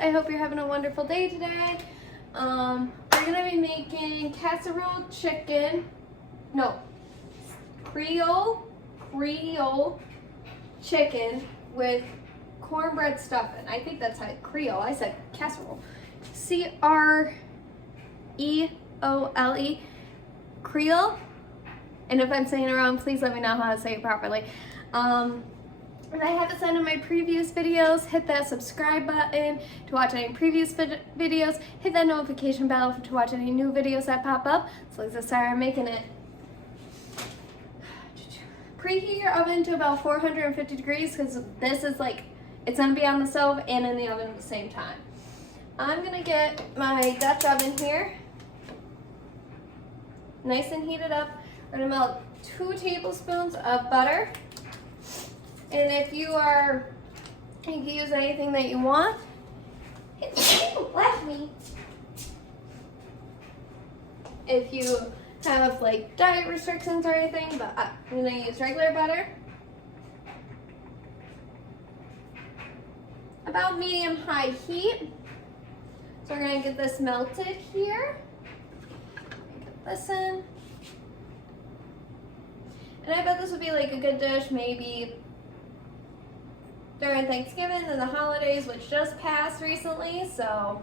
I hope you're having a wonderful day today. We're gonna be making casserole chicken. No, Creole chicken with cornbread stuffing. I think that's how Creole. I said casserole. Creole. Creole. And if I'm saying it wrong, please let me know how to say it properly. And I haven't said in my previous videos, hit that subscribe button to watch any previous videos. Hit that notification bell to watch any new videos that pop up. So let's start making it. Preheat your oven to about 450 degrees because this is like, it's gonna be on the stove and in the oven at the same time. I'm gonna get my Dutch oven here, nice and heated up. We're gonna melt 2 tablespoons of butter. And if you can use anything that you want. Bless me. If you have like diet restrictions or anything, but I'm gonna use regular butter. About medium-high heat. So we're gonna get this melted here. Get this in. And I bet this would be like a good dish maybe during Thanksgiving and the holidays, which just passed recently, so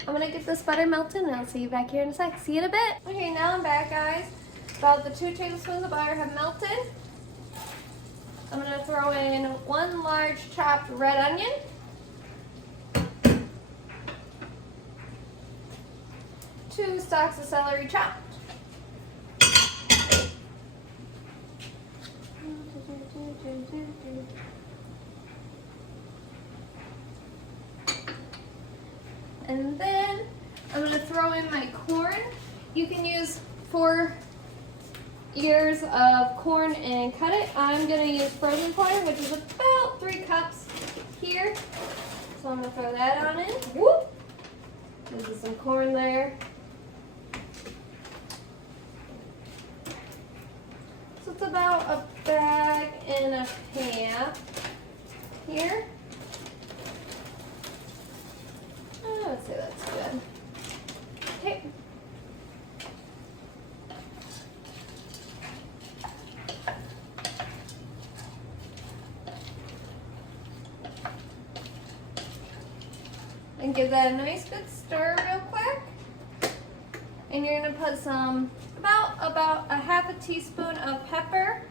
I'm gonna get this butter melted and I'll see you back here in a sec. See you in a bit. Okay, now I'm back, guys. About the 2 tablespoons of butter have melted. I'm gonna throw in 1 large chopped red onion. Two stalks of celery chopped. And then I'm going to throw in my corn. You can use 4 ears of corn and cut it. I'm going to use frozen corn, which is about 3 cups here. So I'm going to throw that on in. Whoop! There's some corn there. So it's about a bag and a half here. Let's say that's good. Okay. And give that a nice good stir real quick. And you're gonna put some, about a half a teaspoon of pepper.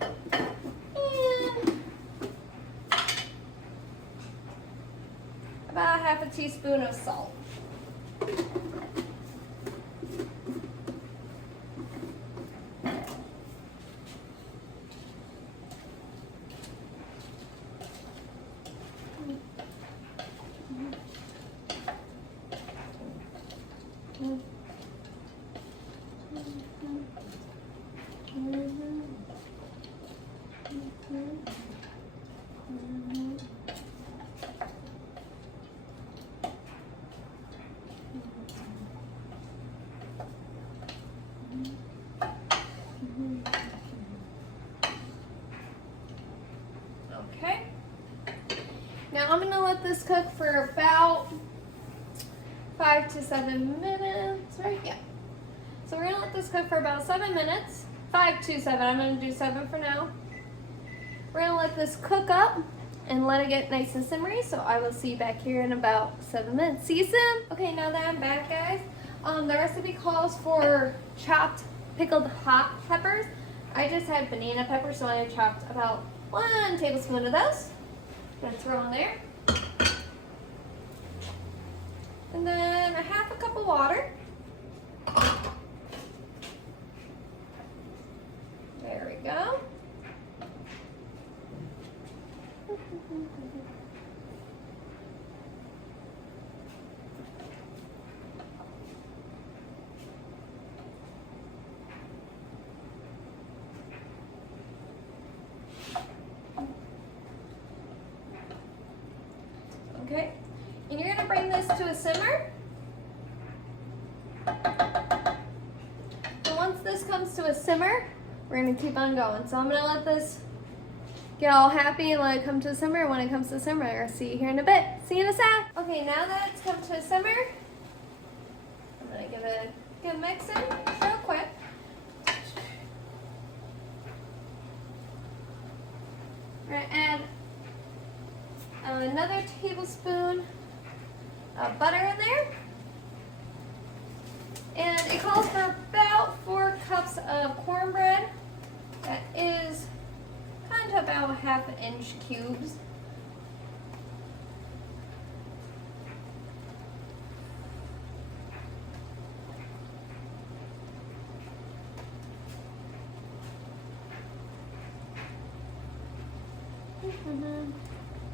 And about a half a teaspoon of salt. Okay. Now I'm gonna let this cook for about 5 to 7 minutes, right? Yeah. So we're gonna let this cook for about 7 minutes. 5 to 7, I'm gonna do 7 for now. We're gonna let this cook up and let it get nice and simmery, so I will see you back here in about 7 minutes. See you soon. Okay, now that I'm back, guys, the recipe calls for chopped pickled hot peppers. I just had banana peppers, so I chopped about 1 tablespoon of those. I'm gonna throw in there. And then a half a cup of water. There we go. Okay, and you're gonna bring this to a simmer. So once this comes to a simmer, we're gonna keep on going. So I'm gonna let this get all happy and let it come to a simmer. When it comes to a simmer, I'll see you here in a bit. See you in a sec. Okay, now that it's come to a simmer, I'm gonna give it a good mix in real quick. We're gonna add another tablespoon of butter in there. And it calls for about 4 cups of cornbread. That is kind of about 1/2 inch cubes.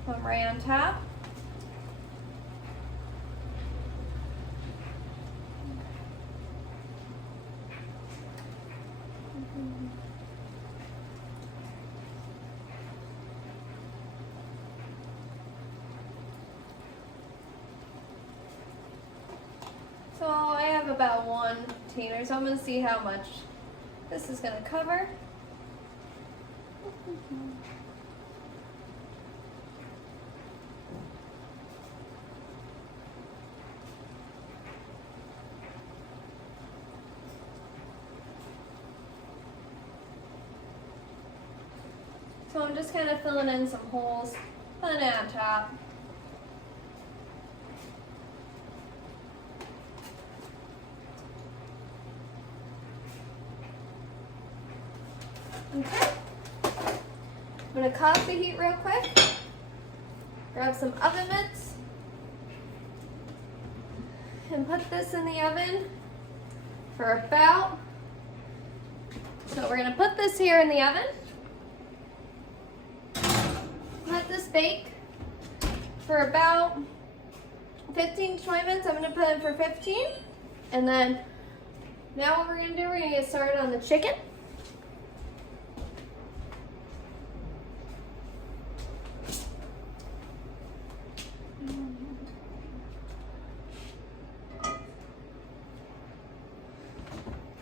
Put them right on top. So I have about 1 container, so I'm going to see how much this is going to cover. So I'm just kind of filling in some holes, putting it on top. Okay. I'm going to cut off the heat real quick. Grab some oven mitts. And put this in the oven for about, so we're going to put this here in the oven. Let this bake for about 15 to 20 minutes. I'm going to put it for 15. And then now what we're going to do, we're going to get started on the chicken.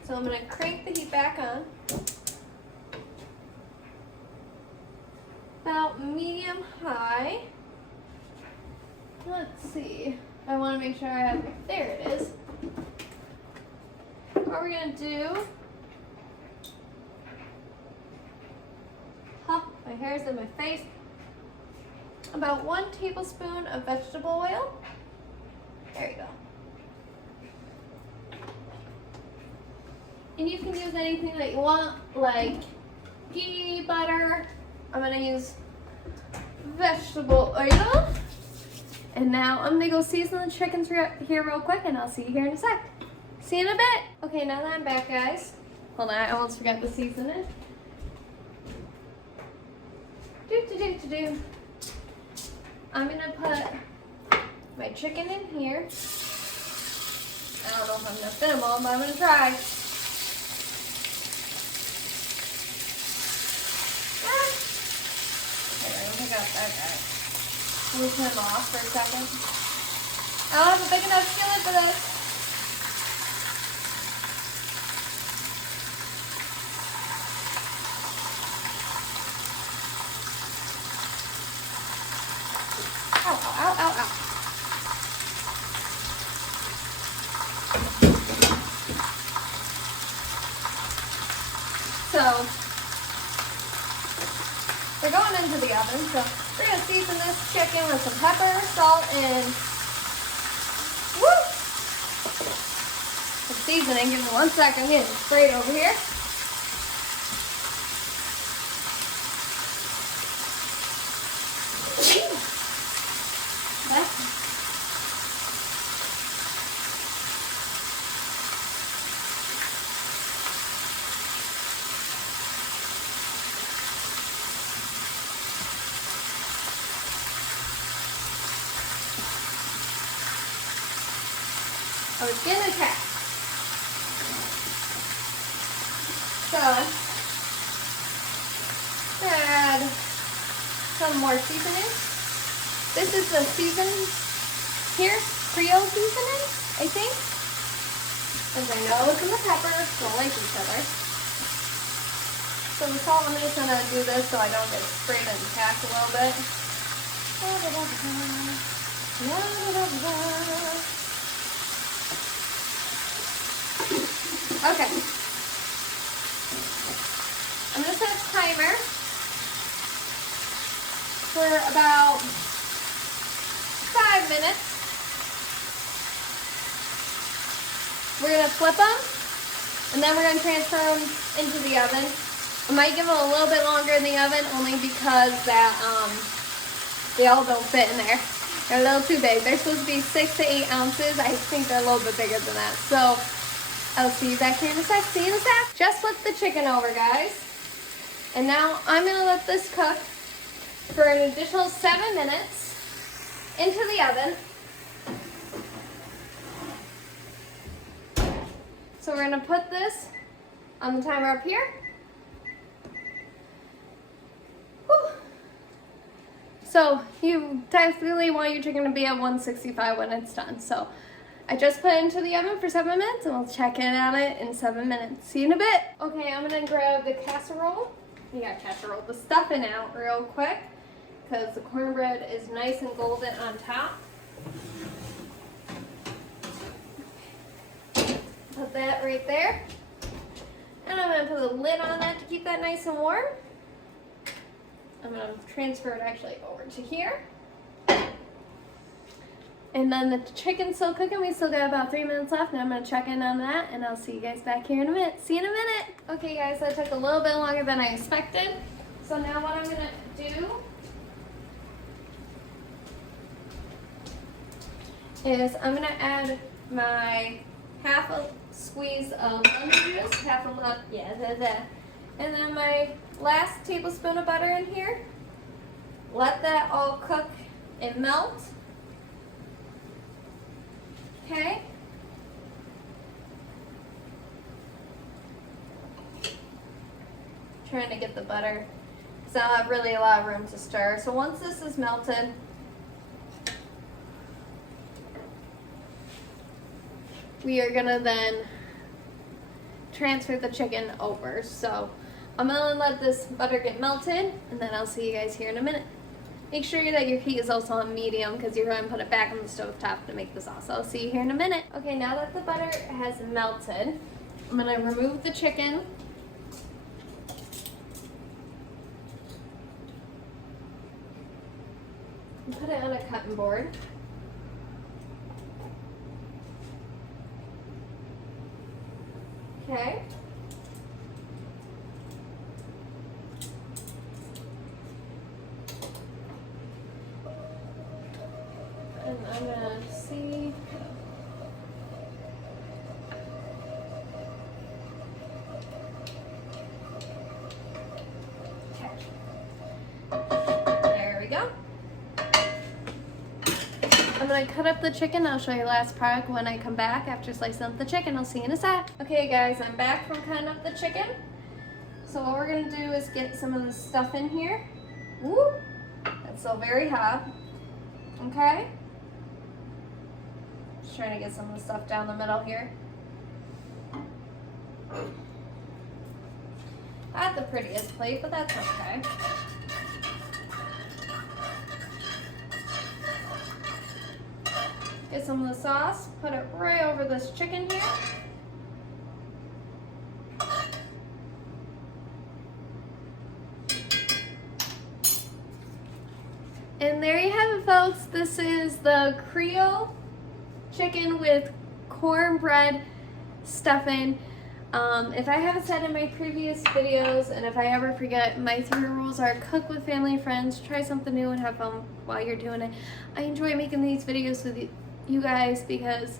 So I'm going to crank the heat back on. About medium high. Let's see. I want to make sure I have, there it is. What we're going to do, my hair's in my face. About 1 tablespoon of vegetable oil. There you go. And you can use anything that you want, like ghee, butter. I'm gonna use vegetable oil. And now I'm gonna go season the chickens here real quick, and I'll see you here in a sec. See you in a bit. Okay, now that I'm back, guys. Hold on, I almost forgot to season it. I'm gonna put my chicken in here. I don't know if I'm gonna fit them all, but I'm gonna try. I got that. Move him off for a second. I don't have a big enough skillet for this. Ow. So, they're going into the oven, so we're going to season this chicken with some pepper, salt, and some seasoning. Give me 1 second. I'm getting sprayed over here. I was getting attacked. So, add some more seasoning. This is the season here, Creole seasoning, I think. Because I know it's in the peppers don't like each other. So the salt, I'm just gonna do this so I don't get sprayed and tacked a little bit. Okay. I'm gonna set a timer for about 5 minutes. We're gonna flip them, and then we're gonna transfer them into the oven. I might give them a little bit longer in the oven, only because that they all don't fit in there. They're a little too big. They're supposed to be 6 to 8 ounces. I think they're a little bit bigger than that. So I'll see you back here in a sec. See you in a sec. Just flipped the chicken over, guys. And now I'm gonna let this cook for an additional 7 minutes into the oven. So we're gonna put this on the timer up here. Whew. So you technically want your chicken to be at 165 when it's done. So I just put it into the oven for 7 minutes, and we'll check in on it in 7 minutes. See you in a bit. Okay, I'm gonna grab the casserole. The stuffing out real quick, because the cornbread is nice and golden on top. Put that right there. And I'm gonna put a lid on that to keep that nice and warm. I'm gonna transfer it actually over to here. And then the chicken's still cooking. We still got about 3 minutes left, and I'm gonna check in on that, and I'll see you guys back here in a minute. See you in a minute. Okay guys, that took a little bit longer than I expected. So now what I'm gonna do is I'm gonna add my half a squeeze of lemon juice, and then my last tablespoon of butter in here. Let that all cook and melt. Okay. Trying to get the butter, because I don't have really a lot of room to stir. So once this is melted, we are gonna then transfer the chicken over. So I'm gonna let this butter get melted, and then I'll see you guys here in a minute. Make sure that your heat is also on medium, because you're going to put it back on the stove top to make the sauce. I'll see you here in a minute. Okay, now that the butter has melted, I'm going to remove the chicken. And put it on a cutting board. Okay. And I'm gonna see. Okay. There we go. I'm gonna cut up the chicken. I'll show you the last product when I come back after slicing up the chicken. I'll see you in a sec. Okay guys, I'm back from cutting up the chicken. So what we're gonna do is get some of the stuff in here. Woo! That's still very hot. Okay? Just trying to get some of the stuff down the middle here. Not the prettiest plate, but that's okay. Get some of the sauce, put it right over this chicken here. And there you have it, folks. This is the Creole chicken with cornbread stuffing. If I haven't said in my previous videos, and if I ever forget, my 3 rules are cook with family and friends, try something new, and have fun while you're doing it. I enjoy making these videos with you guys because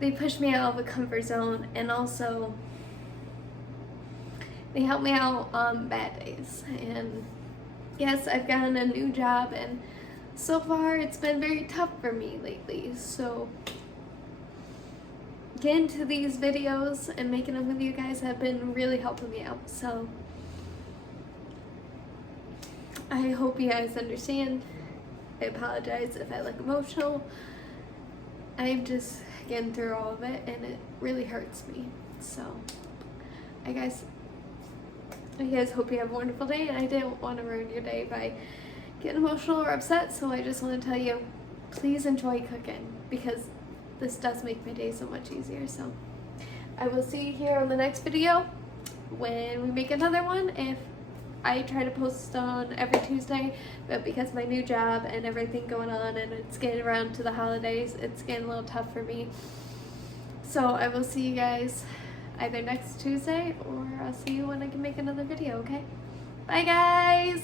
they push me out of a comfort zone, and also they help me out on bad days. And yes, I've gotten a new job, and so far it's been very tough for me lately. So getting to these videos and making them with you guys have been really helping me out. So I hope you guys understand. I apologize if I look emotional. I'm just getting through all of it, and it really hurts me. So I guess I guys hope you have a wonderful day, and I didn't want to ruin your day by getting emotional or upset, so I just want to tell you, please enjoy cooking, because this does make my day so much easier. So I will see you here on the next video when we make another one. If I try to post on every Tuesday, but because of my new job and everything going on and it's getting around to the holidays, it's getting a little tough for me. So I will see you guys either next Tuesday, or I'll see you when I can make another video, okay? Bye guys!